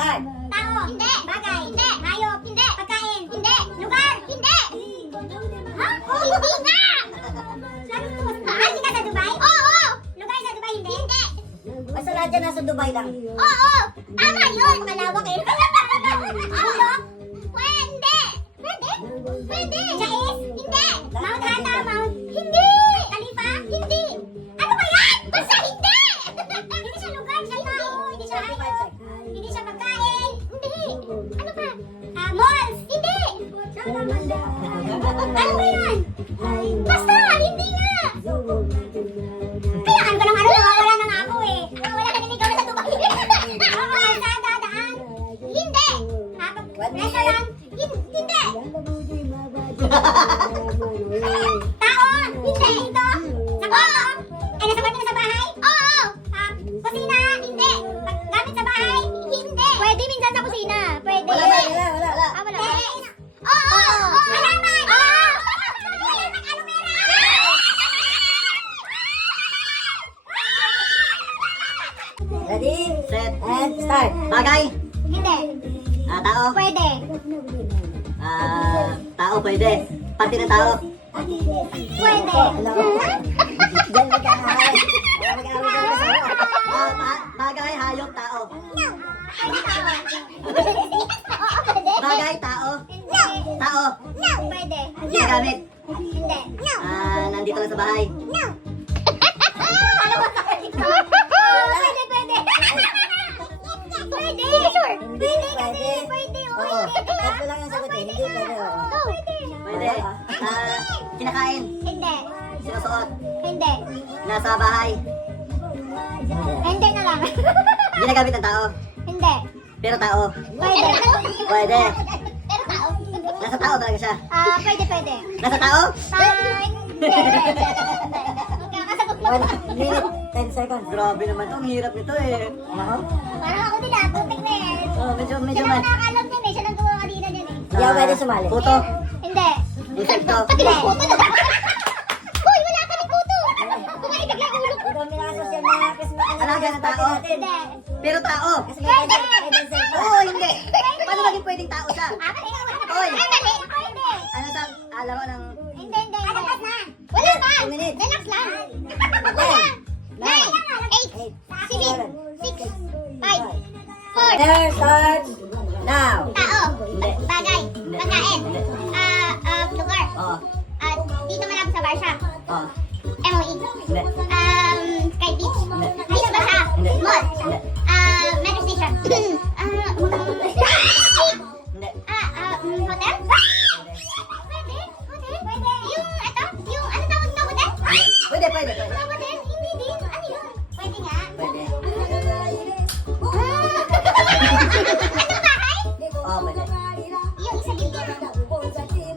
start. Tao. Hindi. Bagay. Hindi. Hayop. Hindi. Pagkain. Hindi. Lugar. Hindi. Ha? Hindi nga! Sabi ko, maaari ka sa Dubai? Oo! Lugar sa Dubai, hindi? Hindi. Basta lahat dyan nasa Dubai lang. Oo! Tama yun! Malawak eh. Ano? Pwede! Pwede? Pwede! Jais? Hindi! Mount Rata? Mount? Hindi! Khalifa? Hindi! Ano ba yan? Basta hindi! Hindi siya lugar, siya tao, hindi siya hayop, hindi siya pagkain, hindi! Ano ba? Malls? Hindi! Ano ba yan? Basta! Hindi nga! Kaya ko ng ano, nawawala na nga ako eh. Nawawala na din ikaw na sa Dubai. Kalsada, daan? Hindi! Restaurant? Hindi! Tao? Hindi! Ito? Sa kwarto? Ay, nasa kwarto na sa bahay? Oo! Kusina? Hindi! Gamit sa bahay? Hindi! Pwede minsan sa kusina. Pwede. Wala. Wala ba? Oo! Halaman! Oo! Halaman, aloe vera! Ready, set, and start. Bagay. Hindi. Tao. Pwede. Tao pwede. Parte ng tao. Pwede. Diyan magkakaaway. Bagay, hayop, tao. No. Pwede tao. Oo, pwede. Bagay, tao. No. Tao. No. Pwede. Ginagamit. Hindi. No. Nandito lang sa bahay. No. Ano ba sa kanito? Pwede, pwede. Pwede. Sure. Pwede kasi. Pwede. Oo. Tatlo lang yung sagot eh. Hindi pwede. Pwede. Pwede. Kinakain. Hindi. Sinusuot. Hindi. Nasa bahay. Hindi na lang. Ginagamit ng tao. Hindi. Pero tao. Pwede. Pwede. Pero tao. Nasa tao talaga siya. Pwede, pwede. Nasa tao? Hindi. Magkakasagot mo. 1 minute, 10 seconds. Grabe naman to. Ang hirap nito eh. Parang ako din putik na eh. Medyo Siya lang nakakalam niyan eh. Siya lang gumawa kanina niyan eh. Hindi ako pwede sumali. Puto. Hindi. Insekto. Pati ng puto na. Hoy, wala ka ng puto. Kumain biglang ulo. Ikaw minakasosyan na Christmas. Alaga ng tao? Hindi. Pero tao. Pwede. Oo, hindi. Paano maging pwedeng tao siya? Hoy. Ay, mali. Pwede. Ano sa laro ng... Hindi. Alapas na. Wala pa. 2 minutes. Relax lang. Wala. 9, 8, 7, 6, 5, 4. There starts now. Tao. Hindi. Bagay. Hindi. Pagkain. Hindi. Lugar. Oo. Dito malapit sa Barsha. Oo. MOE. Hindi. Sky Beach. Hindi. Dito ba siya? Hindi. Mall. Hindi. Metro Station. Hindi. Hotel? Pwede? Hotel? Pwede. Yung ano tawag na hotel? Pwede. Yung hotel? Hindi din. Ano yun? Pwede nga. Pwede. Ano bahay? Oo, pwede. Yung isa building.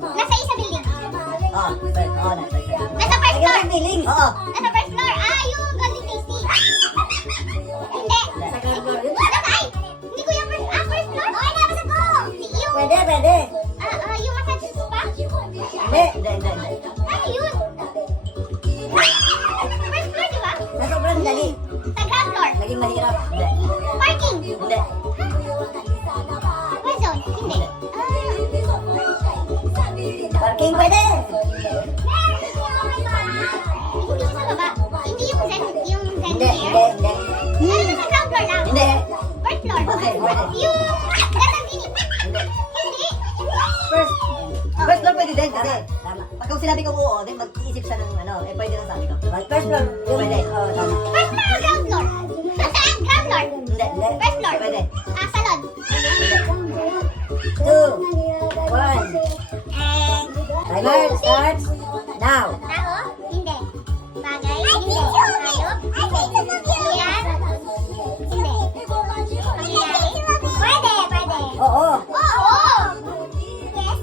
Nasa isa building. Oo, pwede. Oo, pwede. Nasa first floor. Oo. Nasa first floor. Yung Golden Tasty. Hindi. Sa ground floor yun. Ay! Hindi ko yung first floor. Okay, nabasa ko. Yung, Pwede. yung massage spa. Hindi. Ano yun? First floor, di ba? Na sobrang dali. Sa ground floor. Naging mahirap. Hindi. Parking. Hindi. West zone. Hindi. Parking pwede. Hindi sa baba. Hindi yung zen Hindi. Ano sa ground floor lang? Hindi. First floor. Okay, pwede. Yung gasang gini. Hindi. Hindi. First floor pwede din kasi. Tama. Pagka sinabi kong oo, then mag-iisip siya ng pwede lang sabi ko. First floor. Pwede. Oo, tama. First floor o ground floor? Saan? Ground floor? Hindi. First floor? Pwede. Salon? 2, 1. Timer starts now. Tao? Hindi. Bagay? Hindi. Hayop? Hindi. Yan? Hindi. Pangyayari? Pwede. Oo. Oo! Yes?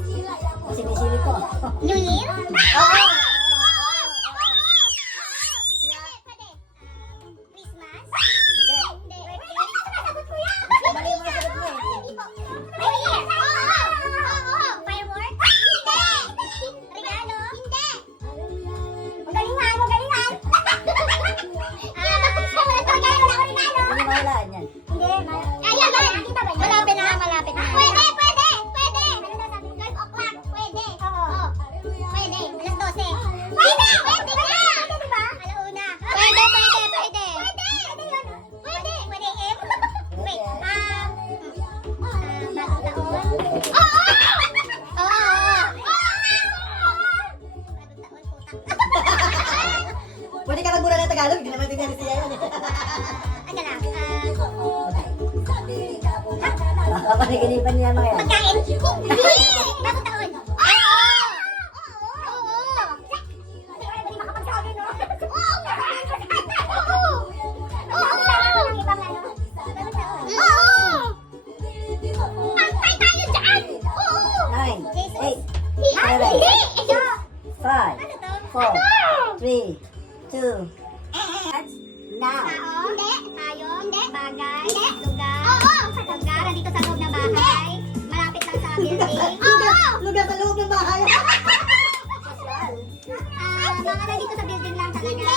Sinisili ko. New Year? Oo. Pwede. Christmas? Hindi. Hindi. Ano sumasagot ko yan? Mali yung mga sagot mo eh. Hindi po. New Year? Oo! Fireworks? Hindi! Regalo? Hindi! Papaniginipan niya mga yan. Pagkain? Hindi! Bagong taon. Oo! Oo! Hindi makapagsabi, no? Oo! Oo! Oo! Oo! Pantay tayo dyan! Oo! 9, 8, 7, 5, 4, 3, 2, now. Tao? Hindi. Tayo? Hindi. Bagay? Hindi. Lugar? Oo. Lugar? Nandito sa loob ng bahay? Malapit lang sa building? Oo. Lugar sa loob ng bahay. Mga nandito sa building lang talaga?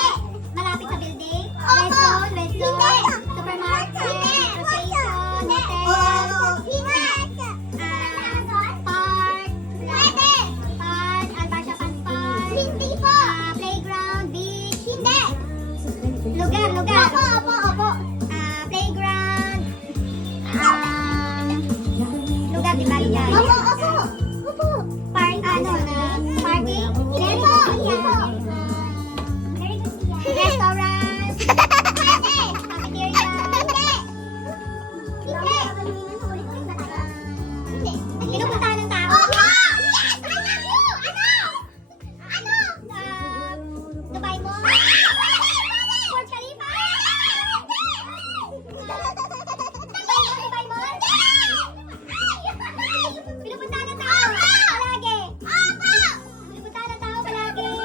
Malapit sa building? Red zone? Red zone? Supermarket? Station? Hotel? Park? Pwede. Park? Albarsha Park? Hindi po. Playground? Beach? Hindi. Lugar, lugar. Opo. Playground. Lugar, di ba? Lugar. Opo. Park, parking? Hindi po. Restaurant? Hindi. Cafeteria? Hindi. Pinupuntahan ng tao? Opo! Yes! I love you! Ano? Dubai Mall? Burj Khalifa? Dubai Mall? Pinupuntahan ng tao? Palagi? Pinupuntahan ng tao palagi?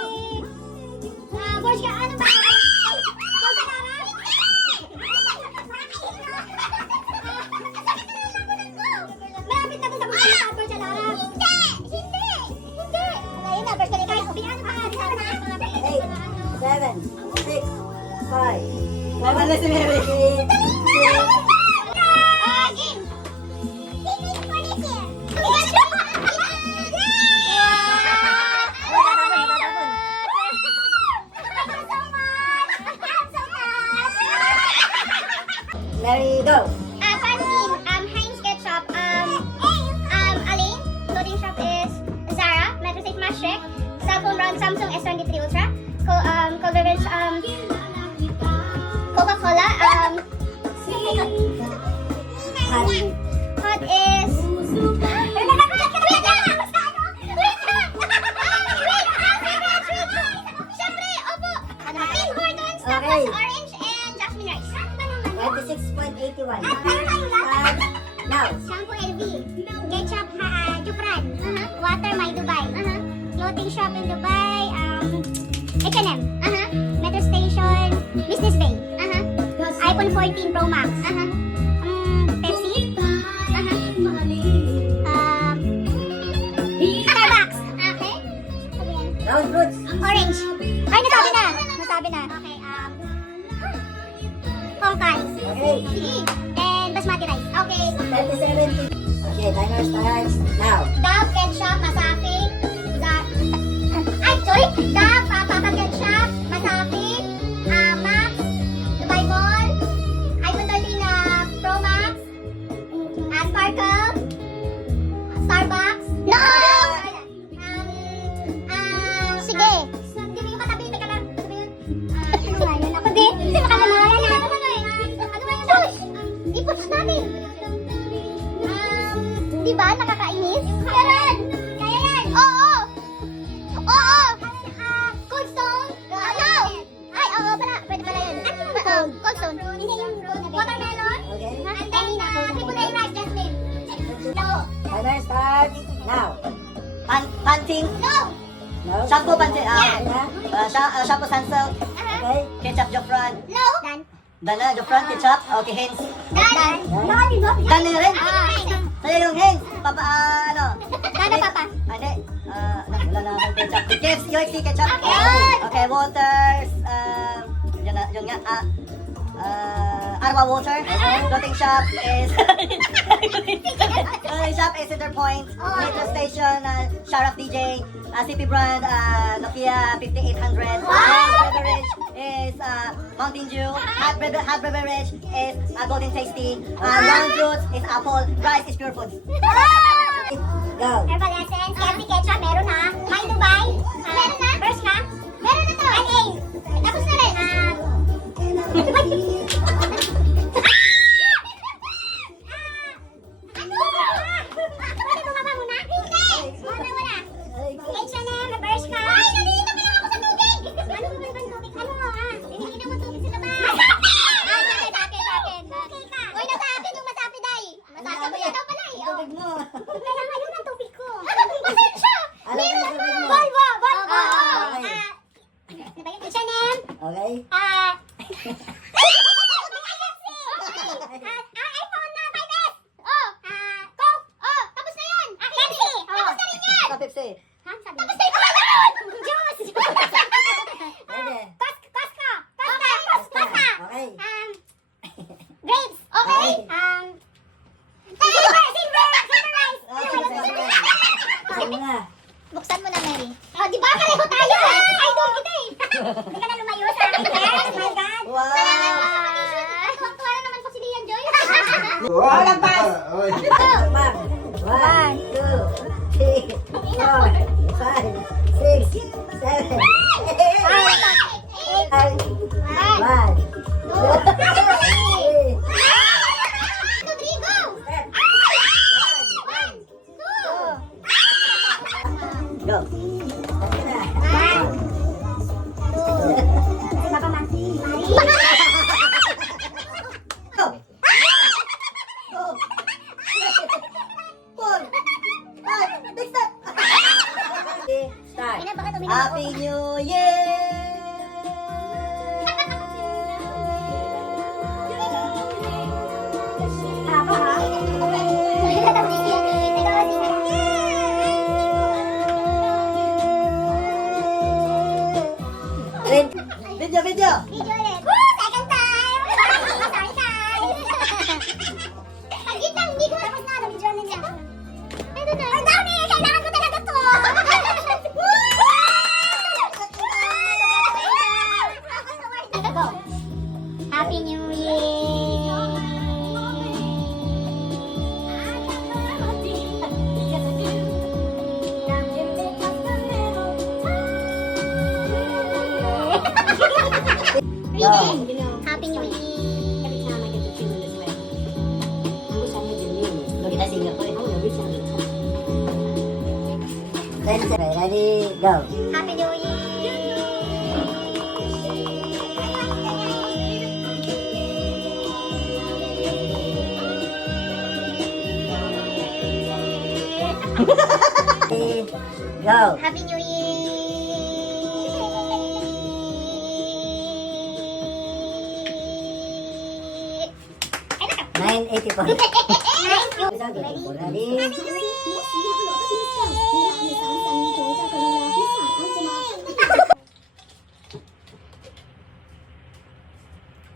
Burj Khalifa? Ano ba? Burj Khalifa? Malapit na to sa Burj Khalifa, Burj Khalifa. Hindi! Ngayon na, Burj Khalifa. Bigyan pa. 8, 7, 6, 5. Wala si Mary. 3, 2, Mary, go. Pansy, Heinz Ketchup, Aling, clothing shop is Zara, Metro Safe Maastricht, cellphone brand Samsung S23 Ultra, cold beverage, Coca-Cola, hot is, Siyempre, opo, Tim Hortons, tapos Okay. orange and jasmine rice. 26.81. Now. Shampoo LV, ketchup Jufran, water My Dubai, clothing shop in Dubai, H&M, metro station, Business Bay, iPhone 14 Pro Max, Pepsi, Starbucks, okay, Round fruits. orange, ay nasabi na, okay, Hongkai, Okay. and basmati rice, okay. 27. Okay, timer starts now. Dove ketchup, Masafi, Dove, Papa ketchup, Masafi, Max, Dubai Mall, iPhone 13 Pro Max, Sparkle, Starbucks. No! Sige. Hindi mo yung katabi, teka lang. Ano yun? Ano nga yun? Ako din. Hindi makalala na. Ano ba yun? Push! I-push natin. Di ba? Nakakainis? Kaya yan! Oo! Cold Stone? No! Ay, oo pala. Pwede pala yun. Cold Stone. Hindi yung watermelon? Okay. And then, triple A rice, Jasmine. No. Timer starts now. Panting. No! No. Yeah. Shampoo panting. Shampoo Sunsilk. Okay. Ketchup Jofran. No! Done. Dana Jofran ketchup. Okay, Heinz. Done. Dan na rin. Done. Sa'yo yung Heinz. Papa, Done, Papa. Hindi. Wala na akong ketchup. UFC ketchup. Okay. Okay, Waters. Yun nga. Arwa Water. Clothing shop is... Clothing shop is Center Point. Metro Station, Sharaf DJ. CP brand, Nokia 5800. Hot beverage is Mountain Dew. Hot beverage is Golden Tasty. Round fruits is apple. Rice is Pure Foods. Go. Herbal Essence, Candy Ketchup, meron na. My Dubai, meron na. First na. Meron na to. NA. Tapos na rin. tubig mo. Kaya nga yun ang tubig ko. Pasensya! Alam mo yung tubig mo. Volvo! Volvo! Okay. Ano ba yun? H&M? Okay? iPhone na 5S! Coke! Tapos na yun! Pepsi! Tapos na rin yan! Pepsi. Tapos na yun! Juice! Pwede. Costco! Basta. Okay. Grapes! Okay! Silver rice! Sige na. Buksan mo na, Mary. Di ba? Pareho tayo eh! Idol kita eh! Hindi ka na lumayo sa akin. Oh my God! Wow. Tuwang-tuwa na naman po si Lian Joy. Walang pass. Oy. Ma'am. 1, 2, 3, 4, 5, 6, 7, 8, 1, 2, 3, Rodrigo! 1, 2, Go. Papa Mati. Go. Go. 4, 5, next step. Start. Ina, bakit uminom ako? Happy New Year! Haba ha? Video, video! Video ulit. Woo! Second time! Sorry guys! Saglit lang, hindi ko tapos na. Video na niya. Ito na. Ang dami! Kailangan ko talaga to! Go! Happy New Year! Happy New Year! Look at that Singapore. 10 seconds. Ready, go. Happy New Year! Ready, go. Happy New Year! 984. Ready?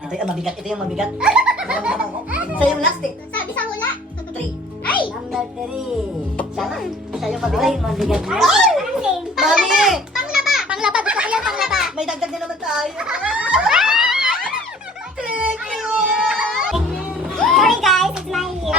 Ito yung mabigat. Ito yung mabigat. Naramdaman ko. Siya yung last eh. Sabi sa hula. 3. Ay! Number 3. Sana. Siya yung mabigat. Ay, mabigat. Parang same. Mami! Panglaba! Panglaba! Gusto ko yan, panglaba! May dagdag din naman tayo. Thank you! Sorry guys, it's my year.